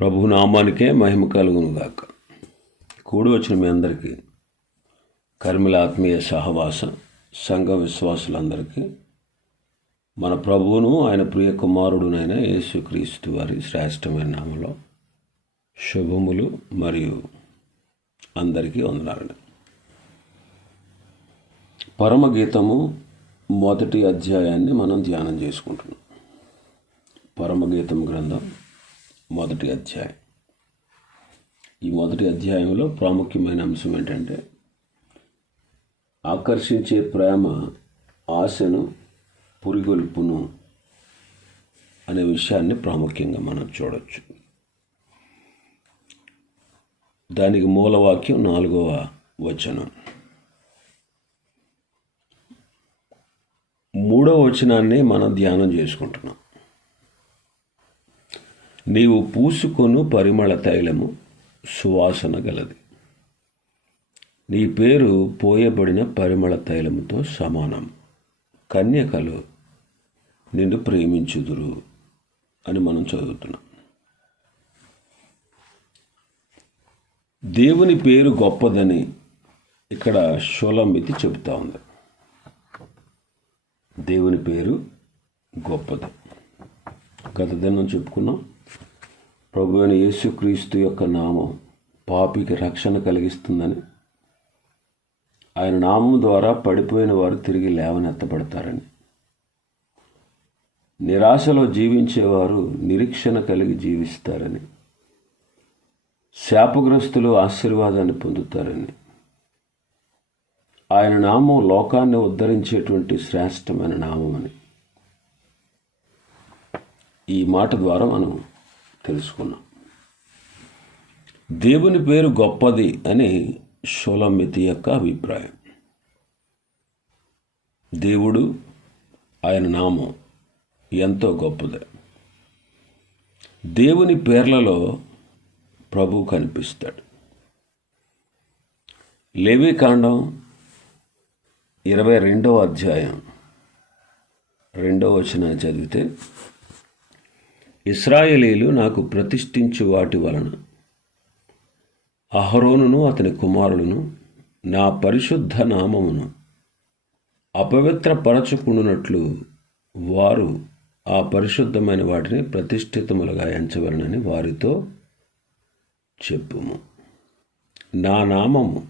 ప్రభు నామానికే మహిమ కలుగునుగాక. కూడి వచ్చిన మీ అందరికీ కర్మిల ఆత్మీయ సహవాస సంఘ విశ్వాసులందరికీ మన ప్రభువును ఆయన ప్రియ కుమారుడునైన యేసుక్రీస్తు వారి శ్రేష్టమైన నామలో శుభములు మరియు అందరికీ వందనాలండి. పరమగీతము మొదటి అధ్యాయాన్ని మనం ధ్యానం చేసుకుంటున్నాం. పరమగీతం గ్రంథం మొదటి అధ్యాయం. ఈ మొదటి అధ్యాయంలో ప్రాముఖ్యమైన అంశం ఏంటంటే ఆకర్షించే ప్రేమ ఆశను పురిగొల్పును అనే విషయాన్ని ప్రాముఖ్యంగా మనం చూడవచ్చు దానికి మూలవాక్యం నాలుగవ వచనం. మూడవ వచనాన్ని మనం ధ్యానం చేసుకుంటున్నాం. నీవు పూసుకొను పరిమళ తైలము సువాసన గలది. నీ పేరు పోయబడిన పరిమళ తైలముతో సమానం. కన్యకలు నిన్ను ప్రేమించుదురు అని మనం చదువుతున్నాం. దేవుని పేరు గొప్పదని ఇక్కడ షోలంబితి చెబుతా ఉంది. దేవుని పేరు గొప్పది. గత దినం చెప్పుకున్నాం ప్రభు అయిన యేసుక్రీస్తు యొక్క నామం పాపికి రక్షణ కలిగిస్తుందని ఆయన నామం ద్వారా పడిపోయిన వారు తిరిగి లేవనెత్తబడతారని. నిరాశలో జీవించేవారు నిరీక్షణ కలిగి జీవిస్తారని. శాపగ్రస్తులు ఆశీర్వాదాన్ని పొందుతారని. ఆయన నామం లోకాన్ని ఉద్ధరించేటువంటి శ్రేష్టమైన నామం అని ఈ మాట ద్వారా మనం తెలుసుకున్నాం. దేవుని పేరు గొప్పది అని షోలమితి యొక్క అభిప్రాయం. దేవుడు ఆయన నామం ఎంతో గొప్పది. దేవుని పేర్లలో ప్రభు కనిపిస్తాడు. లేవీకాండం ఇరవై రెండవ అధ్యాయం రెండవ వచ్చిన చదివితే ఇస్రాయేలీలు నాకు ప్రతిష్ఠించు వాటి వలన. అహరోనును అతని కుమారులను నా పరిశుద్ధ నామమును అపవిత్రపరచుకున్నట్లు వారు ఆ పరిశుద్ధమైన వాటిని ప్రతిష్ఠితములుగా ఎంచవలనని వారితో చెప్పుము. నా నామము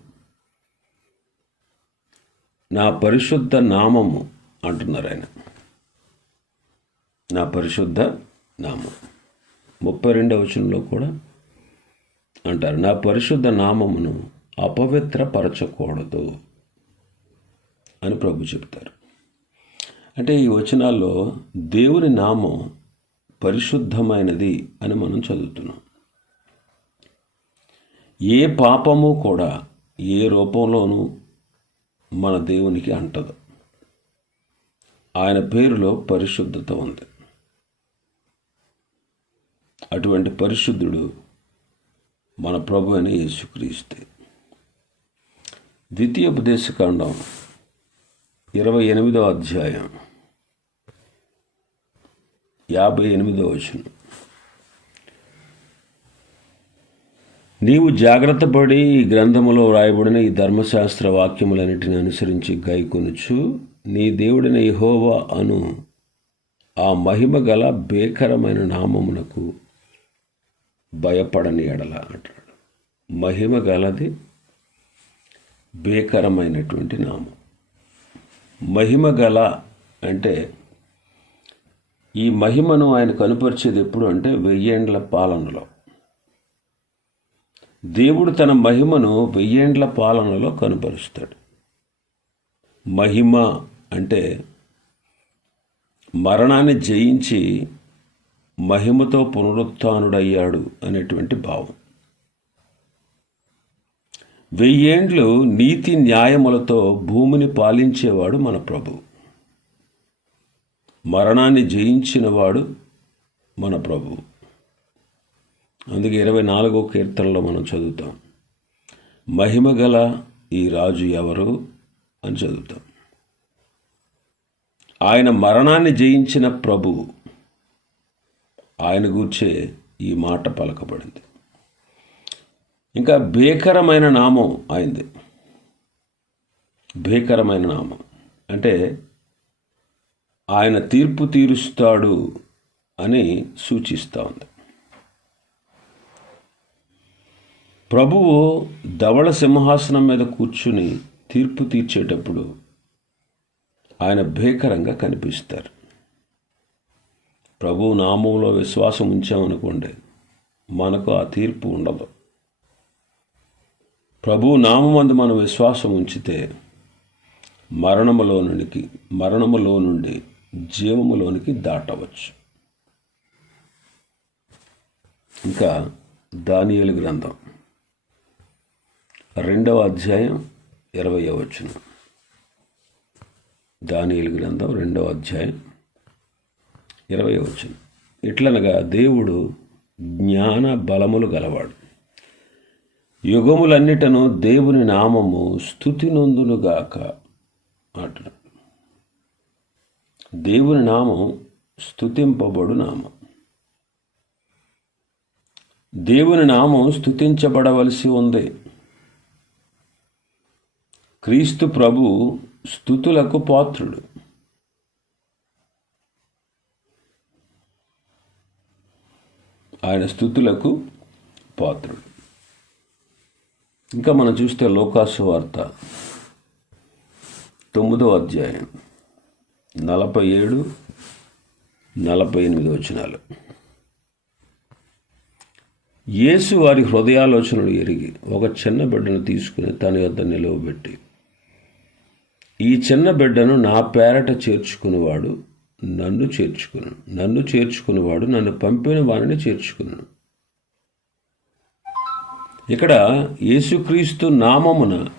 నా పరిశుద్ధ నామము అంటున్నారు ఆయన. నా పరిశుద్ధ నామం. ముప్పై రెండవ వచనంలో కూడా అంటారు నా పరిశుద్ధ నామమును అపవిత్రపరచకూడదు అని ప్రభు చెప్తారు. అంటే ఈ వచనాల్లో దేవుని నామం పరిశుద్ధమైనది అని మనం చదువుతున్నాం. ఏ పాపము కూడా ఏ రూపంలోనూ మన దేవునికి అంటదు. ఆయన పేరులో పరిశుద్ధత ఉంది. అటువంటి పరిశుద్ధుడు మన ప్రభు అయిన యేసుక్రీస్తే. ద్వితీయోపదేశకాండం ఇరవై ఎనిమిదో అధ్యాయం యాభై ఎనిమిదో వచనం. నీవు జాగ్రత్త పడి ఈ గ్రంథములో వ్రాయబడిన ఈ ధర్మశాస్త్ర వాక్యములన్నిటిని అనుసరించి గైకొనుచు నీ దేవుడిన యహోవా అను ఆ మహిమ గల భేకరమైన నామమునకు భయపడని ఎడల అంటాడు. మహిమ గలది భేకరమైనటువంటి నామం. మహిమ గల అంటే ఈ మహిమను ఆయన కనుపరిచేది ఎప్పుడు అంటే వెయ్యేండ్ల పాలనలో. దేవుడు తన మహిమను వెయ్యేండ్ల పాలనలో కనుపరుస్తాడు. మహిమ అంటే మరణాన్ని జయించి మహిమతో పునరుత్డయ్యాడు అనేటువంటి భావం. వెయ్యేండ్లు నీతి న్యాయములతో భూమిని పాలించేవాడు మన ప్రభు. మరణాన్ని జయించినవాడు మన ప్రభు. అందుకే ఇరవై నాలుగో కీర్తనలో మనం చదువుతాం. మహిమ గల ఈ రాజు ఎవరు అని చదువుతాం. ఆయన మరణాన్ని జయించిన ప్రభువు ఆయన గూర్చే ఈ మాట పలకబడింది. ఇంకా భీకరమైన నామం అయింది భీకరమైన నామం. అంటే ఆయన తీర్పు తీరుస్తాడు అని సూచిస్తూ ఉంది. ప్రభువు ధవళ సింహాసనం మీద కూర్చుని తీర్పు తీర్చేటప్పుడు ఆయన భీకరంగా కనిపిస్తారు. ప్రభు నామంలో విశ్వాసం ఉంచామనుకోండి మనకు ఆ తీర్పు ఉండదు. ప్రభు నామందు మనం విశ్వాసం ఉంచితే మరణములో నుండి మరణములో నుండి జీవములోనికి దాటవచ్చు. ఇంకా దానియలు గ్రంథం రెండవ అధ్యాయం ఇరవై వచ్చిన దానియలు గ్రంథం రెండవ అధ్యాయం ఇరవై వచ్చిన. ఇట్లనగా దేవుడు జ్ఞాన బలములు గలవాడు. యుగములన్నిటను దేవుని నామము స్థుతి నొందునుగాక అంటున్నాడు. దేవుని నామం స్థుతింపబడు నామం. దేవుని నామం స్థుతించబడవలసి ఉంది. క్రీస్తు ప్రభు స్థుతులకు పాత్రుడు. ఆయన స్థుతులకు పాత్రుడు. ఇంకా మనం చూస్తే లోకాసు వార్త తొమ్మిదో అధ్యాయం నలభై ఏడు నలభై ఎనిమిది వచనాలు. యేసు వారి హృదయాలోచనలు ఎరిగి ఒక చిన్న బిడ్డను తీసుకుని తన యొద్ద నిలవబెట్టి ఈ చిన్న బిడ్డను నా పేరట చేర్చుకునేవాడు నన్ను చేర్చుకును. నన్ను చేర్చుకునేవాడు నన్ను పంపిన వారిని చేర్చుకును. ఇక్కడ యేసుక్రీస్తు నామమున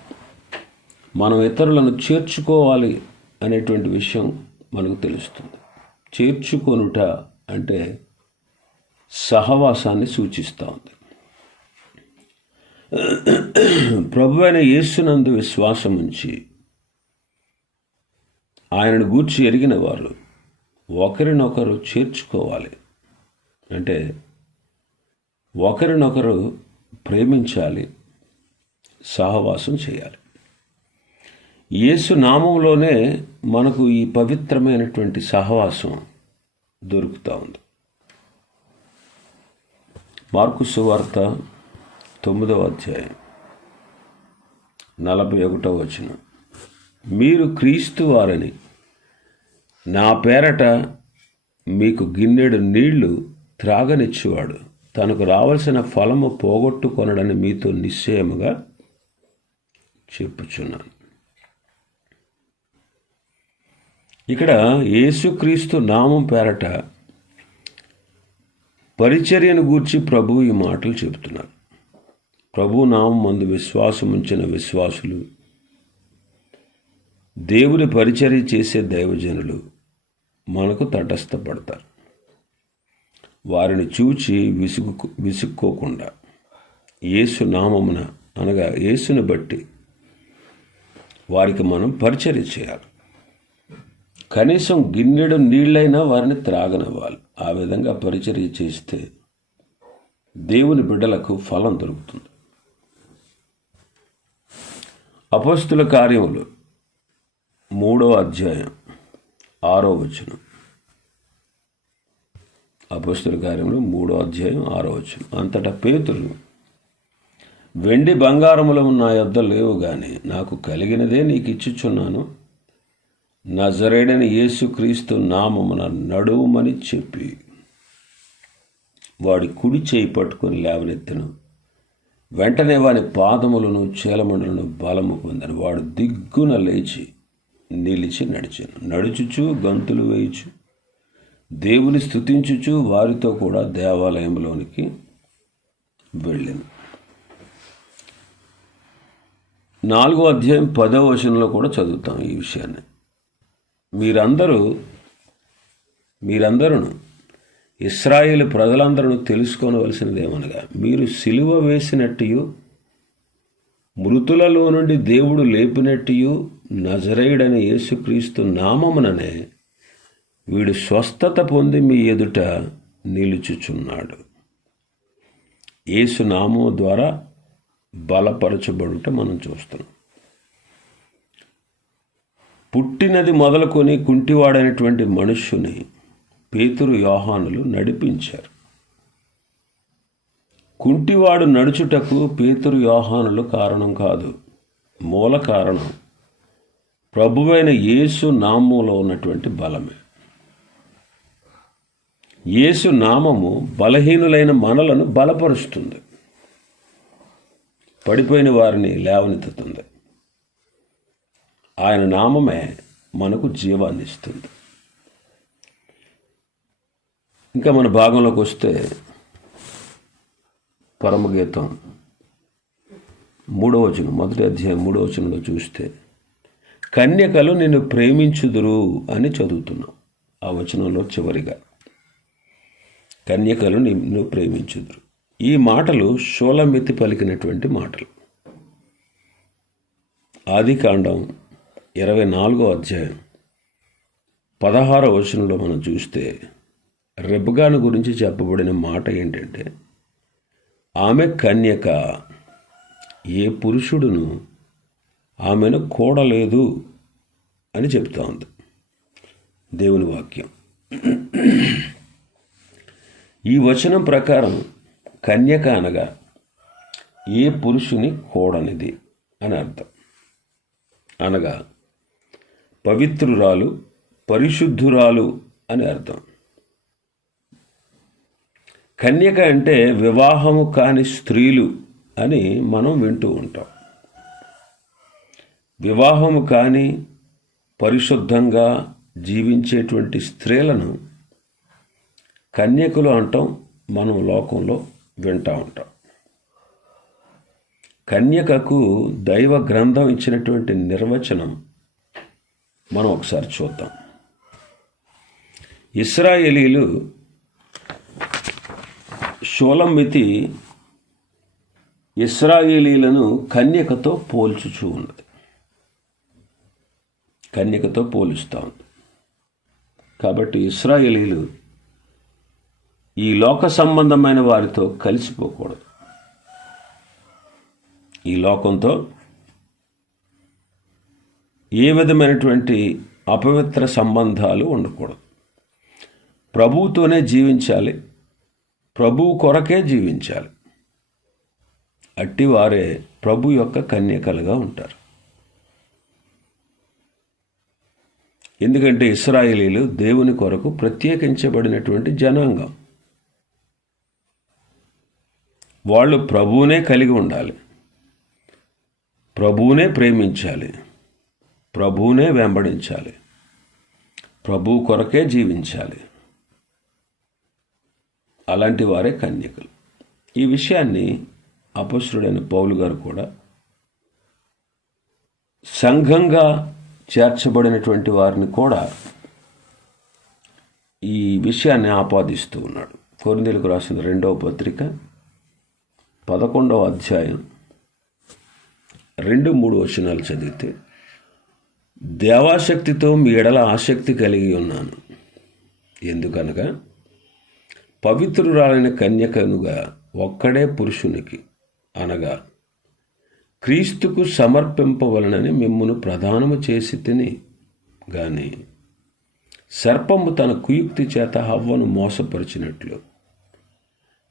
మనం ఇతరులను చేర్చుకోవాలి అనేటువంటి విషయం మనకు తెలుస్తుంది. చేర్చుకొనుట అంటే సహవాసాన్ని సూచిస్తూ ఉంది. ప్రభు అయిన యేసునందు విశ్వాసం ఉంచి ఆయనను గూర్చి ఎరిగిన వారు ఒకరినొకరు చేర్చుకోవాలి. అంటే ఒకరినొకరు ప్రేమించాలి సహవాసం చేయాలి. యేసు నామంలోనే మనకు ఈ పవిత్రమైనటువంటి సహవాసం దొరుకుతూ ఉంది. మార్కు సువార్త తొమ్మిదవ అధ్యాయం నలభై ఒకటవ వచనం. మీరు క్రీస్తు వారని నా పేరట మీకు గిన్నెడు నీళ్ళు త్రాగనిచ్చేవాడు. తనకు రావలసిన ఫలము పోగొట్టుకొనడని మీతో నిశ్చయముగా చెప్పుచున్నాను ఇక్కడ యేసుక్రీస్తు నామం పేరట పరిచర్యను గూర్చి ప్రభు ఈ మాటలు చెబుతున్నారు. ప్రభు నామం మందు విశ్వాసం ఉంచిన విశ్వాసులు దేవుని పరిచర్య చేసే దైవజనులు మనకు తటస్థపడతారు. వారిని చూచి విసుగు విసుక్కోకుండా యేసు నామమున అనగా యేసును బట్టి వారికి మనం పరిచర్య చేయాలి. కనీసం గిన్నెడు నీళ్ళైనా వారిని త్రాగనివ్వాలి. ఆ విధంగా పరిచర్య చేస్తే దేవుని బిడ్డలకు ఫలం దొరుకుతుంది. అపస్తుల కార్యములు మూడో అధ్యాయం ఆరో వచనం. అపస్తుల కార్యంలో మూడో అధ్యాయం ఆరో వచనం. అంతటా పేతులు వెండి బంగారములు నా యొద్ద లేవు కానీ నాకు కలిగినదే నీకు ఇచ్చుచున్నాను. నజరేడని యేసుక్రీస్తు నామమున నడువుమని చెప్పి వాడి కుడి చేయి పట్టుకొని లేవనెత్తిన. వెంటనే వాని పాదములను చేలమండలను బలము పొందని. వాడు దిగ్గున లేచి నిలిచి నడిచాను. నడుచుచు గంతులు వేయుచు దేవుని స్థుతించుచు వారితో కూడా దేవాలయంలోనికి వెళ్ళాను. నాలుగో అధ్యాయం పదో వచనంలో కూడా చదువుతాం ఈ విషయాన్ని. మీరందరూ మీరందరూ ఇస్రాయేల్ ప్రజలందరూ తెలుసుకోవలసినది ఏమనగా మీరు సిలువ వేసినట్టు మృతులలో నుండి దేవుడు లేపినట్టు నజరైడని యేసుక్రీస్తు నామముననే వీడు స్వస్థత పొంది మీ ఎదుట నిలుచుచున్నాడు. యేసు నామం ద్వారా బలపరచబడుట మనం చూస్తున్నాం. పుట్టినది మొదలుకొని కుంటివాడైనటువంటి మనుష్యుని పేతురు యోహానులు నడిపించారు. కుంటివాడు నడుచుటకు పేతురు యోహానులు కారణం కాదు. మూల కారణం ప్రభువైన యేసు నామంలో ఉన్నటువంటి బలమే. యేసు నామము బలహీనులైన మనలను బలపరుస్తుంది. పడిపోయిన వారిని లేవనెత్తుతుంది. ఆయన నామమే మనకు జీవాన్ని ఇస్తుంది. ఇంకా మన భాగంలోకి వస్తే పరమగీతం. మూడవ వచనం మొదటి అధ్యాయం మూడవ వచనంలో చూస్తే కన్యకలు నిన్ను ప్రేమించుదురు అని చదువుతున్నాం ఆ వచనంలో చివరిగా. కన్యకలు నిన్ను ప్రేమించుదురు ఈ మాటలు షోలమెత్తి పలికినటువంటి మాటలు. ఆదికాండం ఇరవై నాలుగో అధ్యాయం పదహారో వచనంలో మనం చూస్తే రెబ్గాను గురించి చెప్పబడిన మాట ఏంటంటే ఆమె కన్యక ఏ పురుషుడును ఆమెను కూడలేదు అని చెప్తా ఉంది దేవుని వాక్యం. ఈ వచనం ప్రకారం కన్యక అనగా ఏ పురుషుని కూడనిది అని అర్థం. అనగా పవిత్రురాలు పరిశుద్ధురాలు అని అర్థం. కన్యక అంటే వివాహము కాని స్త్రీలు అని మనం వింటూ ఉంటాం. వివాహము కాని పరిశుద్ధంగా జీవించేటువంటి స్త్రీలను కన్యకులు అంటాం మనం లోకంలో వింటూ ఉంటాం. కన్యకకు దైవ గ్రంథం ఇచ్చినటువంటి నిర్వచనం మనం ఒకసారి చూద్దాం. ఇస్రాయేలీలు షోలమితి ఇస్రాయేలీలను కన్యకతో పోల్చుచూ ఉన్నది. కన్యకతో పోలుస్తూ ఉంది. కాబట్టి ఇస్రాయేలీలు ఈ లోక సంబంధమైన వారితో కలిసిపోకూడదు. ఈ లోకంతో ఏ విధమైనటువంటి అపవిత్ర సంబంధాలు ఉండకూడదు. ప్రభువుతోనే జీవించాలి. ప్రభు కొరకే జీవించాలి. అట్టివారే ప్రభు యొక్క కన్యకలుగా ఉంటారు. ఎందుకంటే ఇస్రాయేలీలు దేవుని కొరకు ప్రత్యేకించబడినటువంటి జనాంగం. వాళ్ళు ప్రభువునే కలిగి ఉండాలి. ప్రభువునే ప్రేమించాలి. ప్రభువునే వెంబడించాలి. ప్రభు కొరకే జీవించాలి. అలాంటి వారే కన్యకలు. ఈ విషయాన్ని అపశ్రుడైన పౌలు గారు కూడా సంఘంగా చేర్చబడినటువంటి వారిని కూడా ఈ విషయాన్ని ఆపాదిస్తూ ఉన్నాడు. కొరిందెలకు రాసిన రెండవ పత్రిక పదకొండవ అధ్యాయం రెండు మూడు వచనాలు చదివితే దేవాశక్తితో మీ ఎడల ఆసక్తి కలిగి ఉన్నాను. ఎందుకనగా పవిత్రురాలైన కన్యకనుగా ఒక్కడే పురుషునికి అనగా క్రీస్తుకు సమర్పింపవలనని మిమ్మును ప్రధానము చేసి తిని గాని సర్పము తన కుయుక్తి చేత హవ్వను మోసపరిచినట్లు.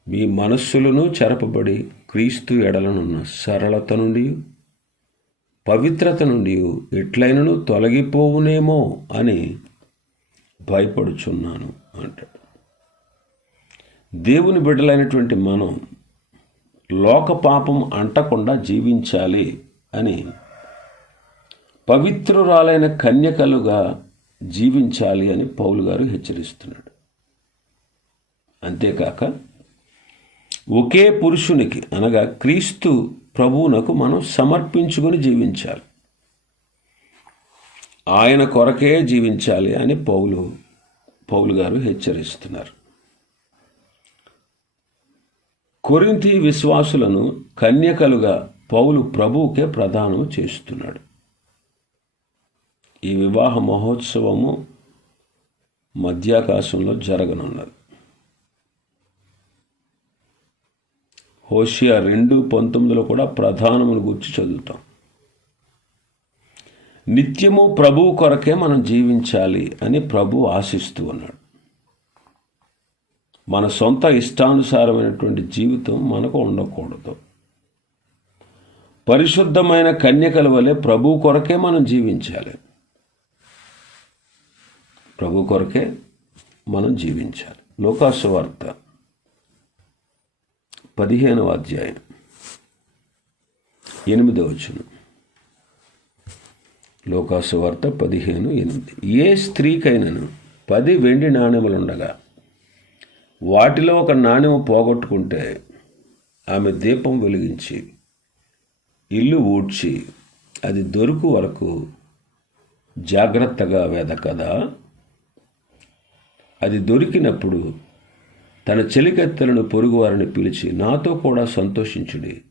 మీ మనస్సులను చెరపబడి క్రీస్తు ఎడలనున్న సరళత నుండి పవిత్రత నుండి ఎట్లయినను తొలగిపోవునేమో అని భయపడుచున్నాను అంటాడు. దేవుని బిడ్డలైనటువంటి మనం లోక పాపం అంటకుండా జీవించాలి అని పవిత్రురాలైన కన్యకలుగా జీవించాలి అని పౌలు గారు హెచ్చరిస్తున్నాడు. అంతేకాక ఒకే పురుషునికి అనగా క్రీస్తు ప్రభువునకు మనం సమర్పించుకొని జీవించాలి. ఆయన కొరకే జీవించాలి అని పౌలు పౌలు గారు హెచ్చరిస్తున్నారు. కొరింతి విశ్వాసులను కన్యకలుగా పౌలు ప్రభువుకే ప్రదానం చేస్తున్నాడు. ఈ వివాహ మహోత్సవము మధ్యాకాశంలో జరగనున్నది. హోషియా రెండు పంతొమ్మిదిలో కూడా ప్రధానమును గురించి చదువుతాం. నిత్యము ప్రభువు కొరకే మనం జీవించాలి అని ప్రభు ఆశిస్తూ ఉన్నాడు. మన సొంత ఇష్టానుసారమైనటువంటి జీవితం మనకు ఉండకూడదు. పరిశుద్ధమైన కన్యకల వలె ప్రభు కొరకే మనం జీవించాలి. ప్రభు కొరకే మనం జీవించాలి. లోకాసు వార్త పదిహేనవ అధ్యాయం ఎనిమిదవ వచనం. లోకాసు వార్త పదిహేను ఎనిమిది. ఏ స్త్రీకైనను పది వెండి నాణెములుండగా వాటిలో ఒక నాణెము పోగొట్టుకుంటే ఆమె దీపం వెలిగించి ఇల్లు ఊడ్చి అది దొరుకు వరకు జాగ్రత్తగా వెదకదా అది దొరికినప్పుడు తన చెలికత్తెలను పొరుగువారిని పిలిచి నాతో కూడా సంతోషించుడి.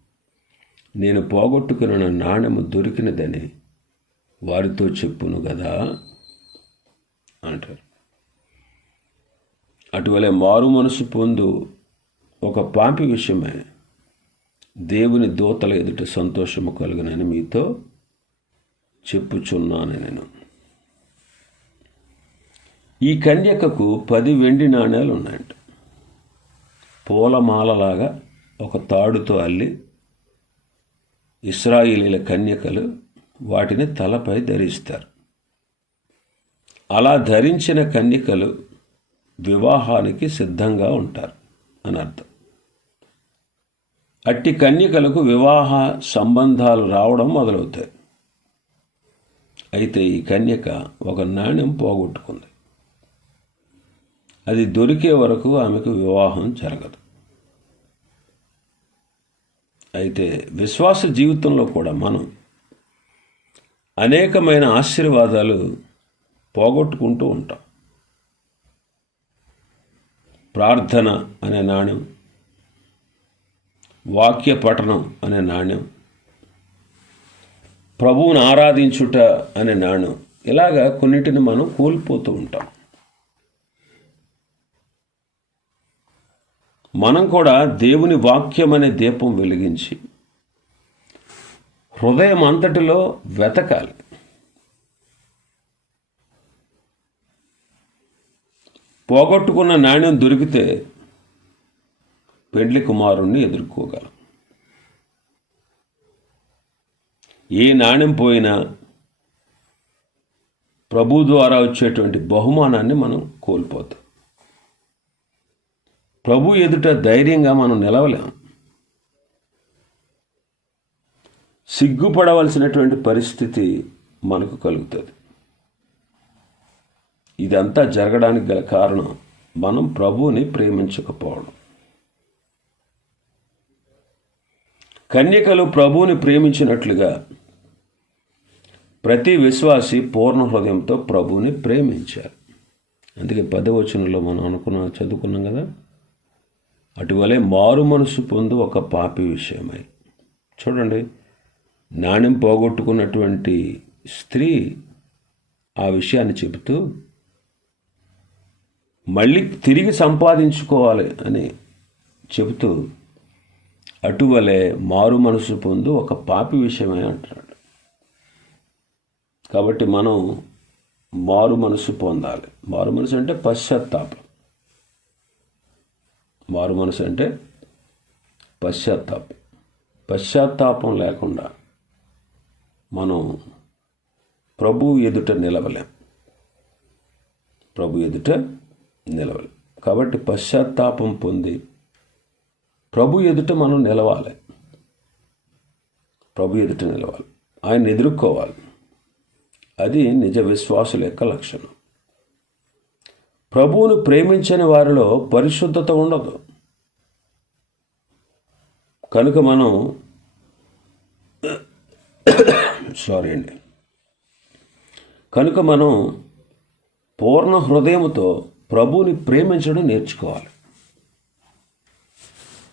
నేను పోగొట్టుకున్న నాణెము దొరికినదని వారితో చెప్పును కదా అంటారు. అటువలే మారు మనసు పొందు ఒక పాంపి విషయమే. దేవుని దూతల ఎదుట సంతోషము కలుగునని మీతో చెప్పుచున్నాను నేను. ఈ కన్యకకు పది వెండి నాణ్యాలు ఉన్నాయంట. పూలమాలలాగా ఒక తాడుతో అల్లి ఇస్రాయిలీల కన్యకలు వాటిని తలపై ధరిస్తారు. అలా ధరించిన కన్యకలు వివాహానికి సిద్ధంగా ఉంటారు అని అర్థం. అట్టి కన్యకలకు వివాహ సంబంధాలు రావడం మొదలవుతాయి. అయితే ఈ కన్యక ఒక నాణ్యం పోగొట్టుకుంది. అది దొరికే వరకు ఆమెకు వివాహం జరగదు. అయితే విశ్వాస జీవితంలో కూడా మనం అనేకమైన ఆశీర్వాదాలు పోగొట్టుకుంటూ ఉంటాం. ప్రార్థన అనే నాణ్యం వాక్య పఠనం అనే నాణ్యం ప్రభువుని ఆరాధించుట అనే నాణ్యం ఇలాగా కొన్నిటిని మనం కోల్పోతూ ఉంటాం. మనం కూడా దేవుని వాక్యం అనే దీపం వెలిగించి హృదయం అంతటిలో వెతకాలి. పోగొట్టుకున్న నాణ్యం దొరికితే పెండ్లి కుమారుణ్ణి ఎదుర్కోగలం. ఏ నాణ్యం పోయినా ప్రభు ద్వారా వచ్చేటువంటి బహుమానాన్ని మనం కోల్పోతాం. ప్రభు ఎదుట ధైర్యంగా మనం నిలవలేం. సిగ్గుపడవలసినటువంటి పరిస్థితి మనకు కలుగుతుంది. ఇదంతా జరగడానికి గల కారణం మనం ప్రభువుని ప్రేమించకపోవడం. కన్యకలు ప్రభువుని ప్రేమించినట్లుగా ప్రతి విశ్వాసి పూర్ణ హృదయంతో ప్రభువుని ప్రేమించారు అందుకే పదవచనంలో మనం అనుకున్న చదువుకున్నాం కదా? అటువలే మారు మనసు పొందు ఒక పాపి విషయమై. చూడండి నాణ్యం పోగొట్టుకున్నటువంటి స్త్రీ ఆ విషయాన్ని చెబుతూ మళ్ళీ తిరిగి సంపాదించుకోవాలి అని చెబుతూ అటువలే మారు మనసు పొందు ఒక పాపి విషయమే అంటున్నాడు కాబట్టి మనం మారు మనసు పొందాలి. మారు మనసు అంటే పశ్చాత్తాపం. మారు మనసు అంటే పశ్చాత్తాపం. పశ్చాత్తాపం లేకుండా మనం ప్రభు ఎదుట నిలవలేం. ప్రభు ఎదుట నిలవలేం. కాబట్టి పశ్చాత్తాపం పొంది ప్రభు ఎదుట మనం నిలవాలి. ప్రభు ఎదుట నిలవాలి. ఆయన ఎదుర్కోవాలి. అది నిజ విశ్వాసుల యొక్క లక్షణం. ప్రభువును ప్రేమించని వారిలో పరిశుద్ధత ఉండదు. కనుక మనం సారీ అండి. కనుక మనం పూర్ణ హృదయంతో ప్రభువుని ప్రేమించడం నేర్చుకోవాలి.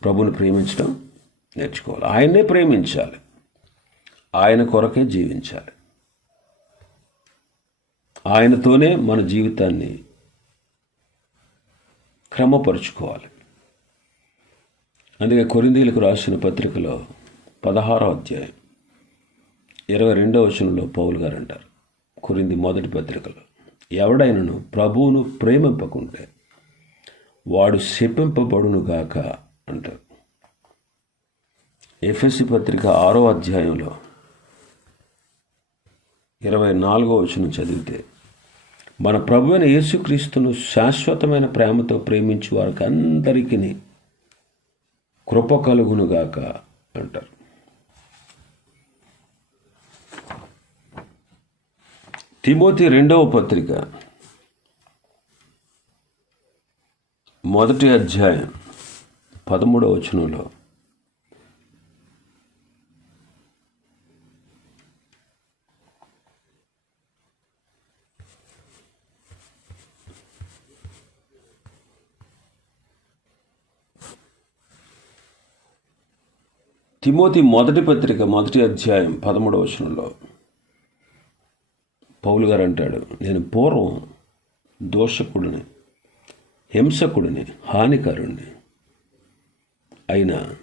ప్రభుని ప్రేమించడం నేర్చుకోవాలి. ఆయన్నే ప్రేమించాలి. ఆయన కొరకే జీవించాలి. ఆయనతోనే మన జీవితాన్ని క్రమపరుచుకోవాలి. అందుకే కొరిందీలకు రాసిన పత్రికలో పదహారో అధ్యాయం ఇరవై రెండో వచనంలో పౌలు గారు అంటారు. కొరింది మొదటి పత్రికలో. ఎవడైనను ప్రభువును ప్రేమింపకుంటే వాడు శపింపబడునుగాక అంటారు. ఎఫ్ఎస్సి పత్రిక ఆరో అధ్యాయంలో ఇరవై నాలుగో వచనం చదివితే మన ప్రభు అయిన యేసుక్రీస్తును శాశ్వతమైన ప్రేమతో ప్రేమించు వారికి అందరికీ కృప కలుగునుగాక అంటారు. తిమోతి రెండవ పత్రిక. మొదటి అధ్యాయం పదమూడవ వచనంలో. తిమోతి మొదటి పత్రిక మొదటి అధ్యాయం పదమూడవ వచనంలో. పౌలు గారు అంటాడు నేను పూర్వం దోషకుడిని హింసకుడిని హానికరుణ్ణి అయినా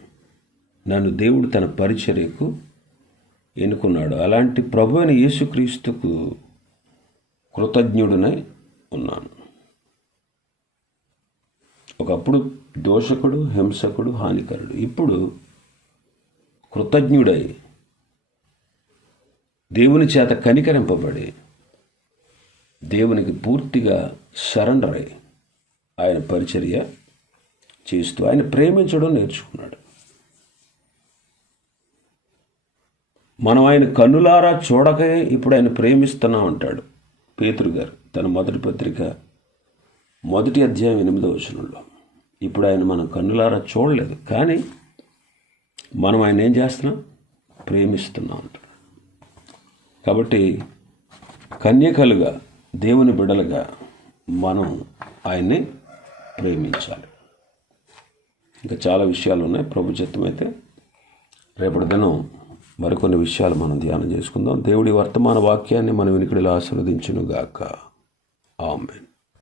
నన్ను దేవుడు తన పరిచర్యకు ఎన్నుకున్నాడు. అలాంటి ప్రభు అయిన యేసుక్రీస్తుకు కృతజ్ఞుడినై ఉన్నాను. ఒకప్పుడు దోషకుడు హింసకుడు హానికరుడు. ఇప్పుడు కృతజ్ఞుడై దేవుని చేత కనికరింపబడి దేవునికి పూర్తిగా సరెండర్ అయ్యి ఆయన పరిచర్య చేస్తూ ఆయన ప్రేమించడం నేర్చుకున్నాడు. మనం ఆయన కన్నులారా చూడకే ఇప్పుడు ఆయన ప్రేమిస్తున్నాం అంటాడు పేతురు గారు తన మొదటి పత్రిక మొదటి అధ్యాయం ఎనిమిదో వచనంలో. ఇప్పుడు ఆయన మనం కన్నులారా చూడలేదు కానీ మనం ఆయన ఏం చేస్తున్నాం? ప్రేమిస్తున్నాం అంటాడు. కాబట్టి కన్యకలుగా దేవుని బిడలుగా మనం ఆయన్ని ప్రేమించాలి. ఇంకా చాలా విషయాలు ఉన్నాయి. ప్రభు చిత్తం అయితే రేపటి దినం మరికొన్ని విషయాలు మనం ధ్యానం చేసుకుందాం. దేవుడి వర్తమాన వాక్యాన్ని మన వినికిడిలో ఆశీర్వదించునుగాక. ఆమెన్.